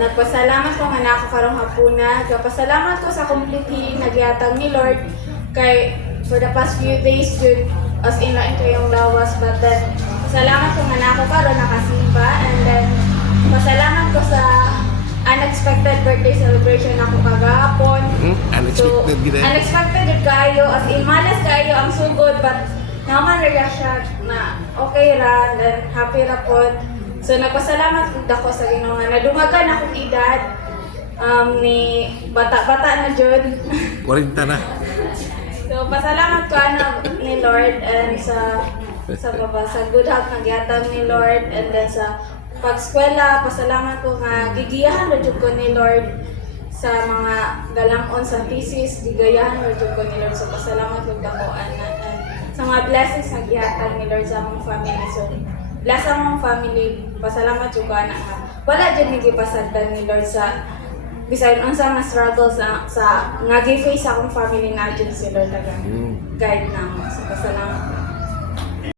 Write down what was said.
nagpasalamat ko nga nako karong hapuna. Kapasalamat ko sa complete healing na gihatag ni Lord kay for the past few days jud as in lain ko yung lawas, but then pasalamat ko nga nako karon nakasimba, and then pasalamat ko sa unexpected birthday celebration ako kagahapon. Unexpected So, gid. unexpected jud kayo, as in malas kayo ang sugod, but naman ra siya na okay ra, then happy ra pod. So nagpasalamat pud ako sa Ginoo nga nadungagan akong edad ni bata-bata na jud. 40 na. So pasalamat ko ni Lord and sa good health na gihatag ni Lord, and then sa pag-eskwela pasalamat ko nga gigiyahan ra jud ko ni Lord sa mga galang-on sa thesis, gigayahan ra jud ko ni Lord. So pasalamat ko ako and sa mga blessings na gihatag ni Lord sa among family. So bless among family, pasalamat jud ko ana nga wala jud ni gipasagdan ni Lord sa bisan unsa nga struggle sa nga gi-face akong family na jud si Lord taga guide namo. So pasalamat.